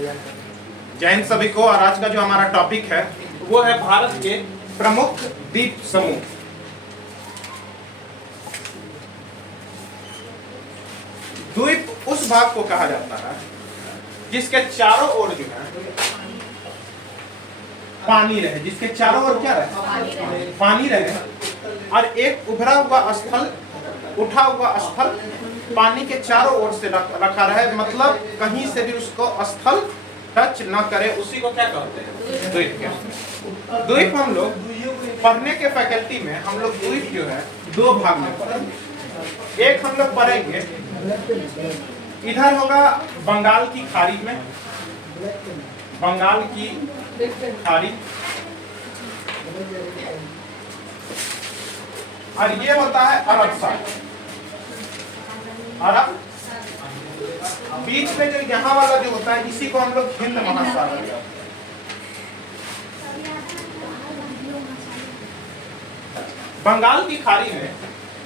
जय हिंद सभी को। और आज का जो हमारा टॉपिक है वो है भारत के प्रमुख द्वीप समूह। द्वीप उस भाग को कहा जाता है जिसके चारों ओर जो है पानी रहे, जिसके चारों ओर क्या रहे? पानी रहे, और एक उभरा हुआ स्थल, उठा हुआ स्थल पानी के चारों ओर से रखा रहे, मतलब कहीं से भी उसको स्थल टच न करे, उसी को क्या कहते हैं? द्वीप कहते हैं। द्वीप हम लोग पढ़ने के फैकल्टी में हम लोग द्वीप जो है दो भाग में पढ़ेंगे। एक हम लोग पढ़ेंगे इधर होगा बंगाल की खाड़ी में, बंगाल की खाड़ी, और ये होता है अरब सागर, अरब। बीच में जो यहाँ वाला जो होता है इसी को हम लोग हिंद महासागर कहते हैं। बंगाल की खाड़ी में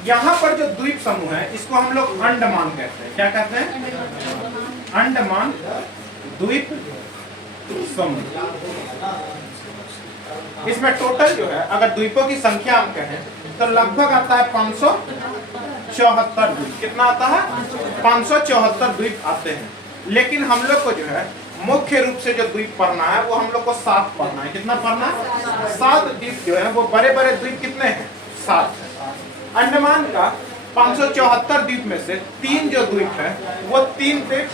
यहाँ पर जो द्वीप समूह है इसको हम लोग अंडमान कहते हैं। क्या कहते हैं? अंडमान द्वीप समूह। इसमें टोटल जो है अगर द्वीपों की संख्या हम कहें तो लगभग आता है 574 द्वीप। कितना आता है? 574 द्वीप आते हैं। लेकिन हम लोग को जो है मुख्य रूप से जो द्वीप पढ़ना है वो हम लोग को 7 पढ़ना है। कितना पढ़ना है? 7 द्वीप जो है वो बड़े बड़े द्वीप कितने हैं? 7 है। अंडमान का 574 द्वीप में से 3 जो द्वीप है वो 3 द्वीप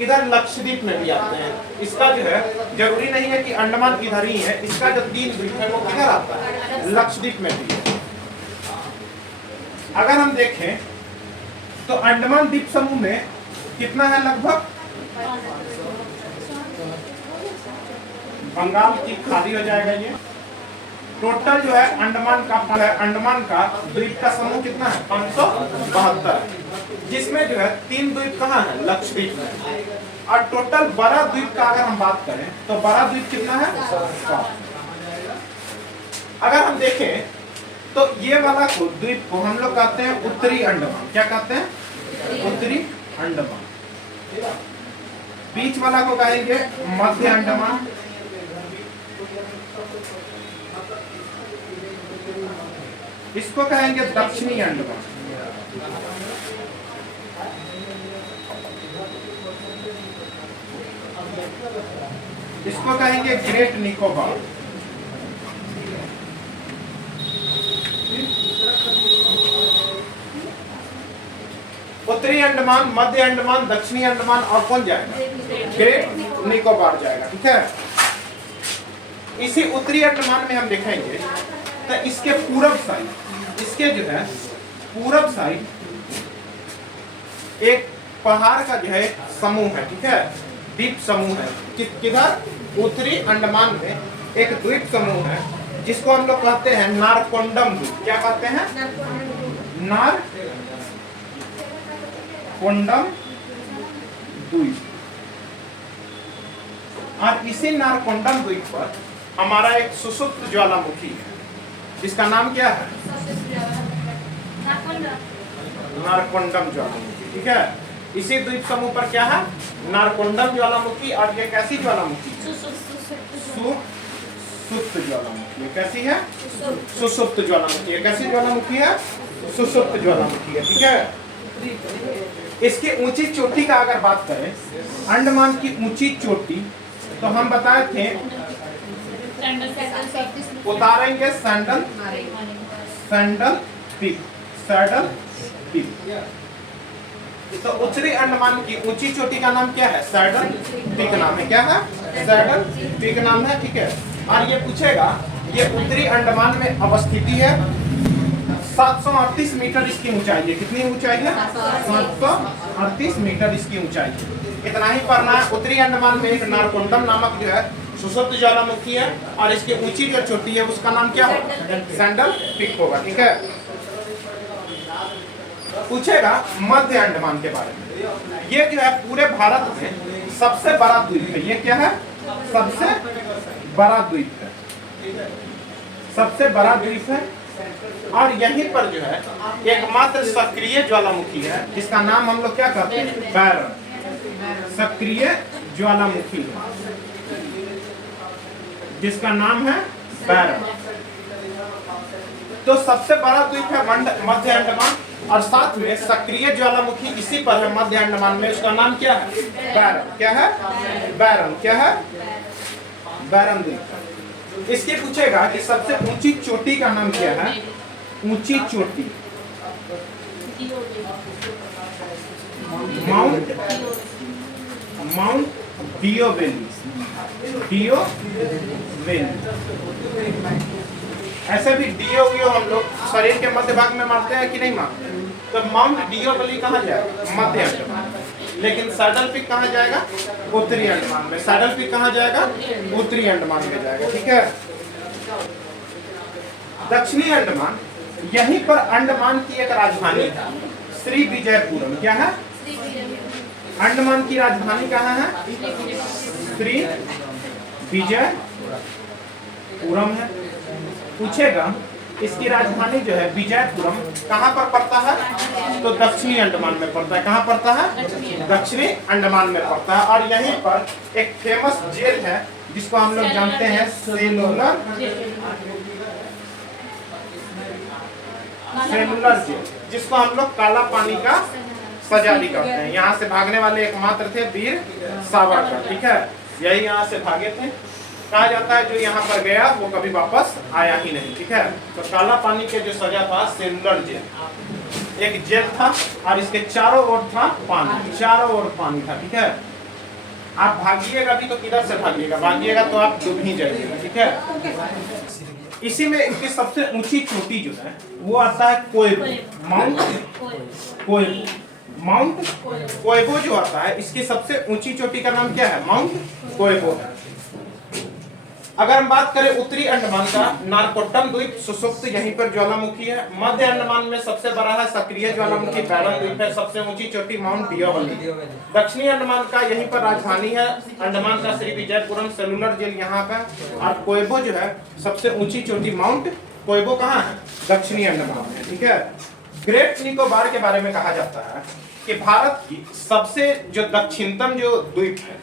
इधर लक्षद्वीप में भी आते हैं। इसका जो है जरूरी नहीं है कि अंडमान इधर ही है, इसका जो 3 द्वीप है वो किधर आता है? लक्षद्वीप में भी है। अगर हम देखें तो अंडमान द्वीप समूह में कितना है? लगभग बंगाल की खाड़ी हो जाएगा ये। टोटल जो है अंडमान का द्वीप का समूह कितना है? 572, जिसमें जो है 3 द्वीप कहाँ है? लक्षद्वीप में। और टोटल बड़ा द्वीप का अगर हम बात करें तो बड़ा द्वीप कितना है? 7। अगर हम देखें तो ये वाला को द्वीप को हम लोग कहते हैं उत्तरी अंडमान। क्या कहते हैं? उत्तरी अंडमान। बीच वाला को कहेंगे मध्य अंडमान, इसको कहेंगे दक्षिणी अंडमान, इसको कहेंगे ग्रेट निकोबार, उत्तरी अंडमान, मध्य अंडमान, दक्षिणी अंडमान, और कौन जाएगा? ग्रेट निकोबार जाएगा। ठीक है। इसी उत्तरी अंडमान में हम देखेंगे तो इसके पूरब साइड, इसके जो है पूरब साइड एक पहाड़ का जो है समूह है। ठीक है। द्वीप समूह है। किधर? उत्तरी अंडमान में एक द्वीप समूह है जिसको हम लोग कहते हैं नारकोंडम द्वीप। क्या कहते हैं? नारकोंडम द्वीप। और इसी नारकोंडम द्वीप पर हमारा एक सुषुप्त ज्वालामुखी है जिसका नाम क्या है? नारकोंडम ज्वालामुखी। ठीक है। इसी द्वीप समूह पर क्या है? नारकोंडम ज्वालामुखी। और ये कैसी ज्वालामुखी? सुषुप्त ज्वालामुखी। कैसी है? सुषुप्त ज्वालामुखी। कैसी ज्वालामुखी है? सुषुप्त ज्वालामुखी है। ठीक है। इसकी ऊंची चोटी का अगर बात करें, अंडमान की ऊंची चोटी तो हम बताए थे उतारेंगे सैंडल पीक, सैडल पीक। तो उत्तरी अंडमान की ऊंची चोटी का नाम क्या है? सैडल पीक नाम है। क्या है? सैडल पीक नाम है। ठीक है। और ये पूछेगा ये उत्तरी अंडमान में अवस्थिति है। 738 मीटर इसकी ऊंचाई है। कितनी ऊंचाई है? 738 मीटर इसकी ऊंचाई है। इतना ही पढ़ना है। उत्तरी अंडमान में एक नारकोंडम नामक जो है सुषुप्त ज्वालामुखी है, और इसकी ऊंची जो चोटी है उसका नाम क्या होगा? सैंडल पीक होगा। ठीक है। पूछेगा मध्य अंडमान के बारे में। ये जो है पूरे भारत में सबसे बड़ा द्वीप है। ये क्या है? सबसे बड़ा द्वीप है। सबसे बड़ा द्वीप है। और यहीं पर जो है एकमात्र सक्रिय ज्वालामुखी है जिसका नाम हम लोग क्या कहते हैं? बैरन। सक्रिय ज्वालामुखी है जिसका नाम है बैरम। तो सबसे बड़ा द्वीप है मध्य अंडमान और साथ में सक्रिय ज्वालामुखी इसी पर है मध्य अंडमान में, उसका नाम क्या है? बैरम। क्या है? बैरम। क्या है? बैरम द्वीप। इसके पूछेगा कि सबसे ऊंची चोटी का नाम क्या है? ऊंची चोटी माउंट डियो वैली। डियो वैली, ऐसे भी डियो हम लोग शरीर के मध्य भाग में मारते हैं कि नहीं मारते? तो माउंट डियो वैली कहाँ जाएगा? मध्य अंडमान। लेकिन सैडल पीक कहाँ जाएगा? उत्तरी अंडमान में। सैडल पीक कहाँ जाएगा? उत्तरी अंडमान में जाएगा। ठीक है। दक्षिणी अंडमान, यहीं पर अंडमान की एक राजधानी है, श्री विजयपुरम। क्या है? अंडमान की राजधानी कहाँ है? श्री विजयपुरम है। पूछेगा इसकी राजधानी जो है विजयपुरम कहाँ पर पड़ता है? तो दक्षिणी अंडमान में पड़ता है। कहाँ पड़ता है? दक्षिणी अंडमान में पड़ता है। और यहीं पर एक फेमस जेल है जिसको हम लोग जानते हैं सेलुलर जेल, जिसको हम लोग काला पानी का सजा भी करते हैं। यहाँ से भागने वाले एकमात्र थे वीर सावरकर। ठीक है, यही यहाँ से भागे थे। कहा जाता है जो यहाँ पर गया वो कभी वापस आया ही नहीं। ठीक है, तो काला पानी के जो सजा था सेलुलर जेल, एक जेल था और इसके चारों ओर था पानी, चारों ओर पानी था। ठीक है, आप भागिएगा भी तो किधर से भागिएगा? भागिएगा तो आप डूब ही जाइएगा। ठीक है, इसी में इनकी सबसे ऊंची चोटी जो है वो आता है कोयबो, माउंट कोयबो। माउंट कोयबो जो आता है, इसकी सबसे ऊंची चोटी का नाम क्या है? माउंट कोयबो है। अगर हम बात करें उत्तरी अंडमान का, नारकोट्टम द्वीप सुषुप्त, यहीं पर ज्वालामुखी है। मध्य अंडमान में सबसे बड़ा है सक्रिय ज्वालामुखी बैरम द्वीप है। सबसे ऊंची चोटी माउंट डियोवली। दक्षिणी अंडमान का यहीं पर राजधानी है अंडमान का श्री विजयपुरम, सेलुलर जेल यहाँ पे। और कोयबो जो है सबसे ऊंची चोटी माउंट कोयबो कहाँ है? दक्षिणी अंडमान में। ठीक है, ग्रेट निकोबार के बारे में कहा जाता है कि भारत की सबसे जो दक्षिणतम जो द्वीप है,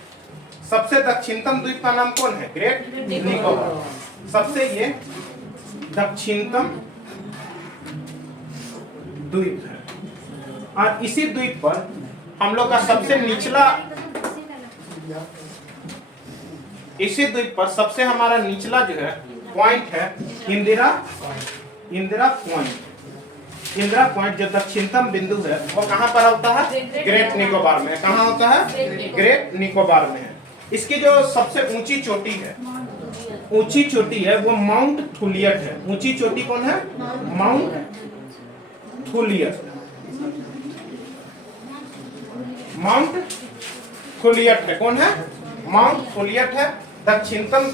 सबसे दक्षिणतम द्वीप का नाम कौन है? ग्रेट निकोबार। सबसे ये दक्षिणतम द्वीप है और इसी द्वीप पर हम लोग का सबसे निचला, इसी द्वीप पर सबसे हमारा निचला जो है पॉइंट है इंदिरा पॉइंट। इंदिरा पॉइंट जो दक्षिणतम बिंदु है वो कहाँ पर होता है? ग्रेट निकोबार में। कहाँ होता है? ग्रेट निकोबार में है। इसकी जो सबसे ऊंची चोटी है, ऊंची चोटी है वो माउंट थुलियट है। ऊंची चोटी कौन है? माउंट थुलियट। माउंट थुलियट है। कौन है? माउंट थुलियट है। दक्षिणतम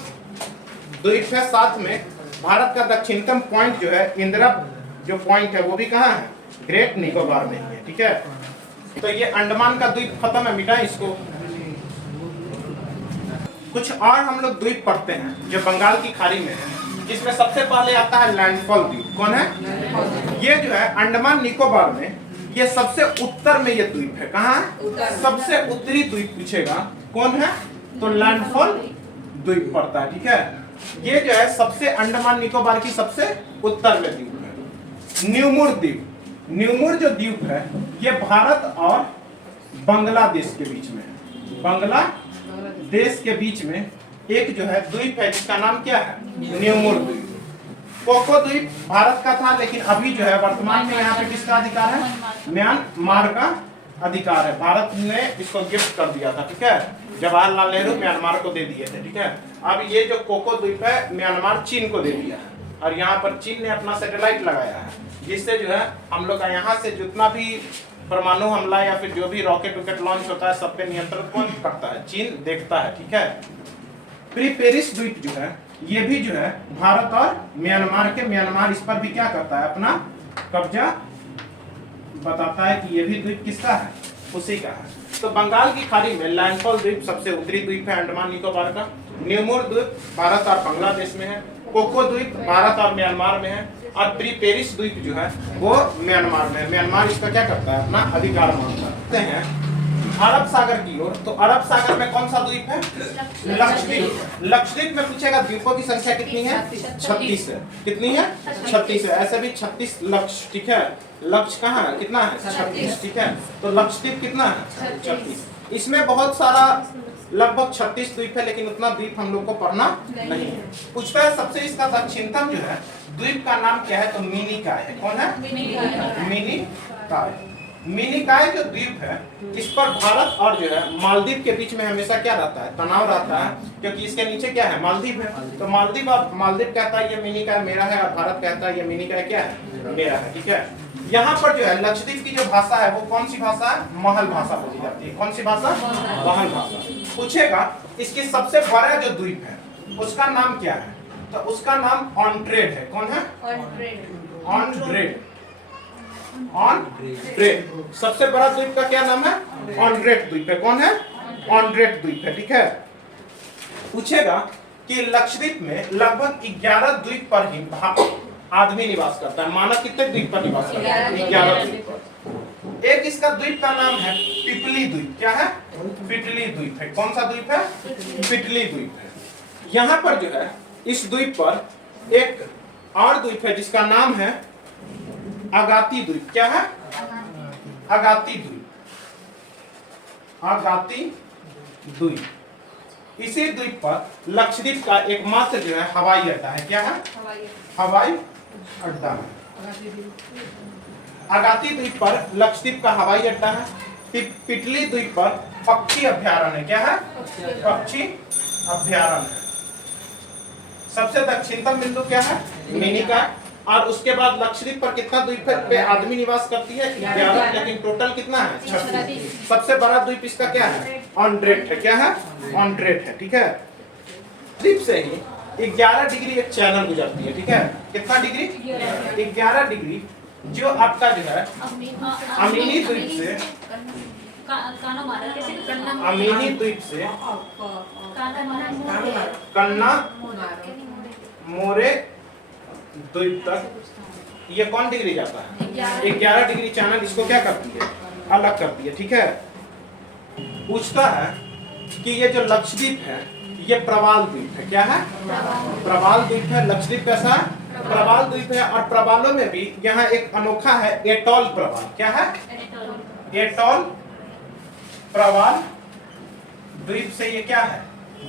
द्वीप है। साथ में भारत का दक्षिणतम पॉइंट जो है इंदिरा जो पॉइंट है वो भी कहाँ है? ग्रेट निकोबार में है। ठीक है, तो ये अंडमान का द्वीप खत्म है, मिटा इसको। कुछ और हम लोग द्वीप पढ़ते हैं जो बंगाल की खाड़ी में है, जिसमें सबसे पहले आता है लैंडफॉल द्वीप। कौन है? ये जो है अंडमान निकोबार में ये सबसे उत्तर में ये द्वीप है। कहाँ? सबसे उत्तरी द्वीप पूछेगा कौन है तो लैंडफॉल द्वीप पड़ता है। ठीक है, ये जो है सबसे अंडमान निकोबार की सबसे उत्तर में द्वीप है। न्यूमुर द्वीप, न्यूमुर जो द्वीप है ये भारत और बांग्लादेश के बीच में है। बांग्लादेश के बीच में एक जो है द्वीप है जिसका नाम क्या है? न्यूमुर द्वीप। कोको द्वीप भारत का था, लेकिन अभी जो है वर्तमान में यहाँ पे किसका अधिकार है? म्यांमार का अधिकार है। भारत ने इसको गिफ्ट कर दिया था। ठीक है, जवाहरलाल नेहरू म्यांमार को दे दिए थे। ठीक है, अब ये जो कोको द्वीप है म्यांमार चीन को दे दिया है और यहाँ पर चीन ने अपना सैटेलाइट लगाया है, जिससे जो है हम लोग का यहाँ से जितना भी परमाणु हमला या फिर जो भी रॉकेट विकेट लॉन्च होता है सब पे नियंत्रण कौन करता है? चीन देखता है। ठीक है, प्री पेरिस द्वीप जो है ये भी जो है भारत और म्यांमार के, म्यांमार इस पर भी क्या करता है? अपना कब्जा बताता है कि ये भी द्वीप किसका है? उसी का है। तो बंगाल की खाड़ी में लैंडफॉल द्वीप सबसे उत्तरी द्वीप है अंडमान निकोबार का। न्यूमुर द्वीप भारत और बांग्लादेश में है। कोको द्वीप भारत और म्यांमार में है और प्री पेरिस द्वीप जो है वो म्यांमार में है। म्यांमार इसका क्या करता है? अपना अधिकार मानता है। अरब सागर की ओर, तो अरब सागर में कौन सा द्वीप है? लक्षद्वीप। लक्षद्वीप में पूछेगा द्वीपों की संख्या कितनी है? 36 है। कितनी है? 36 है। ऐसे भी 36 लक्ष्य, ठीक है। लक्ष्य कहाँ है? कितना है? 36, ठीक है। तो लक्षद्वीप कितना है? 36। इसमें बहुत सारा लगभग 36 द्वीप है, लेकिन उतना द्वीप हम लोग को पढ़ना नहीं है। पूछता है सबसे इसका दक्षिणतम जो है द्वीप का नाम क्या है? तो मिनिकॉय है। कौन है? मिनिकॉय। मिनिकॉय जो द्वीप है, इस पर भारत और जो है मालदीव के बीच में हमेशा क्या रहता है? तनाव रहता है, क्योंकि इसके नीचे क्या है? मालदीव है। तो मालदीव कहता है ये मिनिकॉय मेरा है, और भारत कहता है ये मिनिकॉय क्या है? मेरा है, ठीक है। यहाँ पर जो है लक्षद्वीप की जो भाषा है वो कौन सी भाषा है? महल भाषा बोली जाती है। कौन सी भाषा? महल भाषा। पूछेगा इसकी सबसे बड़ा जो द्वीप है उसका नाम क्या है? तो उसका नाम ऑन्ट्रेड है। कौन है? ऑन्ट्रेड। सबसे बड़ा द्वीप का क्या नाम है? ऑन्ट्रेड द्वीप है। कौन है? ऑन्ट्रेड द्वीप है, ठीक है। पूछेगा कि लक्षद्वीप में लगभग 11 द्वीप पर ही आदमी निवास करता है। मानव कितने द्वीप पर निवास करता है? 11 द्वीप पर। एक इसका द्वीप का नाम है पिपली द्वीप। क्या है? पिपली द्वीप है। कौन सा द्वीप है? पिपली द्वीप है। यहाँ पर जो है इस द्वीप पर एक और द्वीप है जिसका नाम है अगाती द्वीप। क्या है? अगाती द्वीप। अगाती द्वीप। इसी द्वीप पर लक्षद्वीप का एकमात्र जो है हवाई अड्डा है। क्या है? हवाई अड्डा है। अगाती द्वीप पर लक्षद्वीप का हवाई अड्डा है। पिपली द्वीप पर पक्षी अभ्यारण्य है। क्या है? पक्षी अभ्यारण्य है। सबसे दक्षिणतम बिंदु क्या है? मिनिकॉय। और उसके बाद लक्षद्वीप पर कितना द्वीप पे आदमी निवास करती है? 11, लेकिन टोटल कितना है? 36। सबसे बड़ा द्वीप इसका क्या है? ऑन्ट्रेड है। क्या है? ऑन्ट्रेड है, ठीक है। द्वीप से ही 11 डिग्री एक चैनल गुजरती है, ठीक है। कितना डिग्री? 11 डिग्री, जो आपका जो है अमीनी द्वीप से कन्ना मोरे द्वीप तक ये कौन डिग्री जाता है? 11 डिग्री चैनल इसको क्या करती है? अलग करती है, ठीक है। पूछता है कि ये जो लक्षद्वीप है ये प्रवाल द्वीप है। क्या है? प्रवाल द्वीप है। लक्षद्वीप कैसा है? प्रवाल द्वीप है। और प्रवालों में भी यहाँ एक अनोखा है एटॉल प्रवाल। क्या है? एटॉल प्रवाल द्वीप से ये क्या है?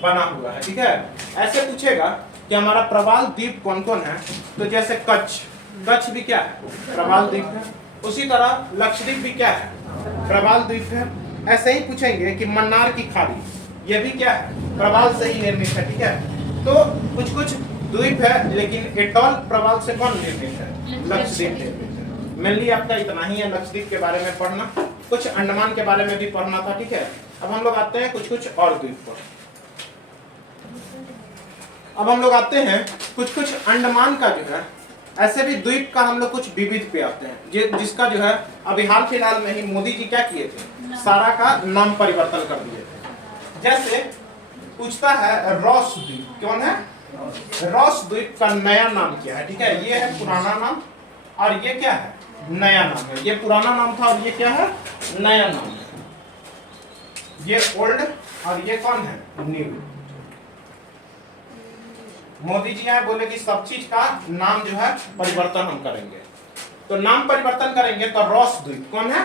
बना हुआ है, ठीक है। ऐसे पूछेगा कि हमारा प्रवाल द्वीप कौन कौन है? तो जैसे कच्छ भी क्या है? प्रवाल द्वीप है। उसी तरह लक्षद्वीप भी क्या है? प्रवाल द्वीप है। ऐसे ही पूछेंगे कि मन्नार की खाड़ी, ये भी क्या है? प्रवाल से ही निर्मित है, ठीक है। तो कुछ द्वीप है, लेकिन एटॉल प्रवाल से कौन निर्मित है? लक्षद्वीप निर्मित है। मेनली आपका इतना ही है लक्षद्वीप के बारे में पढ़ना। कुछ अंडमान के बारे में भी पढ़ना था, ठीक है। अब हम लोग आते हैं कुछ और द्वीप पर। अब हम लोग आते हैं कुछ अंडमान का जो है, ऐसे भी द्वीप का हम लोग कुछ विविध पे आते हैं, जिसका जो है अभी हाल फिलहाल में ही मोदी जी क्या किए थे? सारा का नाम परिवर्तन कर दिए थे। जैसे पूछता है रॉस द्वीप। कौन है? रॉस द्वीप का नया नाम क्या है? ठीक है, ये है पुराना नाम और ये क्या है? नया नाम है। ये पुराना नाम था और ये क्या है? नया नाम है। ये ओल्ड और ये कौन है? न्यू। मोदी जी आए, बोले कि सब चीज का नाम जो है परिवर्तन हम करेंगे। तो नाम परिवर्तन करेंगे तो रॉस द्वीप। कौन है?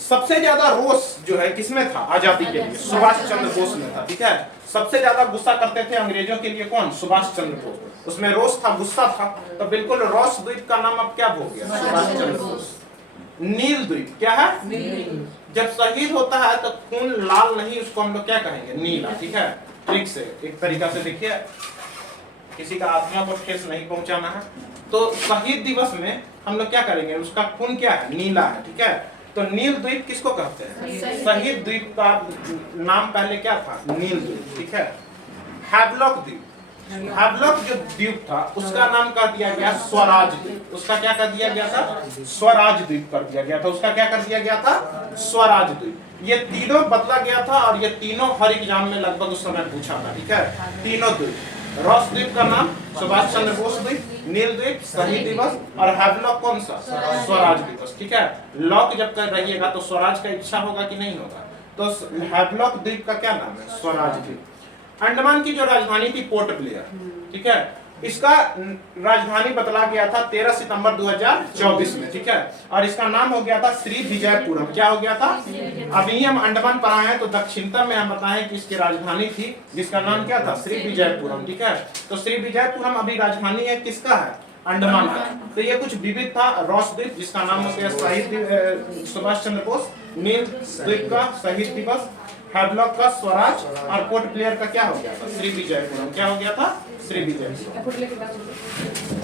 सबसे ज्यादा रोष जो है किसमें था? आजादी के लिए सुभाष चंद्र बोस में था, ठीक है। सबसे ज्यादा गुस्सा करते थे अंग्रेजों के लिए कौन? सुभाष चंद्र बोस। उसमें रोष था, गुस्सा था, तो बिल्कुल रॉस द्वीप का नाम अब क्या हो गया? सुभाष चंद्र बोस। नील द्वीप क्या है? जब शहीद होता है तो खून लाल नहीं, उसको हम लोग क्या कहेंगे? नीला, ठीक है। ट्रिक से एक तरीका से देखिए, किसी का आत्मा को ठेस नहीं पहुंचाना है, तो शहीद दिवस में हम लोग क्या करेंगे? उसका खून क्या है? नीला है, ठीक है। तो नील द्वीप किसको कहते हैं? शहीद द्वीप का नाम पहले क्या था? नील द्वीप, ठीक है। हैवलॉक द्वीप, हैवलॉक जो द्वीप था उसका नाम कर दिया गया स्वराज द्वीप। उसका क्या कर दिया गया था? स्वराज द्वीप कर दिया गया था। उसका क्या कर दिया गया था? स्वराज द्वीप। ये तीनों बदला गया था और ये तीनों हर एग्जाम में लगभग उस समय पूछा था, ठीक है। तीनों द्वीप रॉस द्वीप का नाम सुभाष चंद्र बोस द्वीप, नील द्वीप शहीद दिवस, और हैवलॉक कौन सा? स्वराज दिवस। ठीक है, लॉक जब कर रहिएगा तो स्वराज का इच्छा होगा कि नहीं होगा? तो हैवलॉक द्वीप का क्या नाम है? स्वराज द्वीप। अंडमान की जो राजधानी थी पोर्ट ब्लेयर, ठीक है, इसका राजधानी बदला गया था 13 सितंबर 2024 में। ठीक है, और इसका नाम हो गया था श्री विजयपुरम। क्या हो गया था? अभी हम अंडमान पर आए हैं तो दक्षिणतम में हम बताएं कि इसकी राजधानी थी जिसका नाम क्या था? श्री विजयपुरम। ठीक है, तो श्री विजयपुरम अभी राजधानी है किसका है? अंडमान का। तो ये कुछ विविध था। रॉस द्वीप जिसका नाम हो गया शहीद सुभाष चंद्र बोस, नील द्वीप का शहीद दिवस, हैवलॉक का स्वराज, और पोर्ट ब्लेयर का क्या हो गया था? श्री विजयपुरम। क्या हो गया था? श्री विजयपुरम।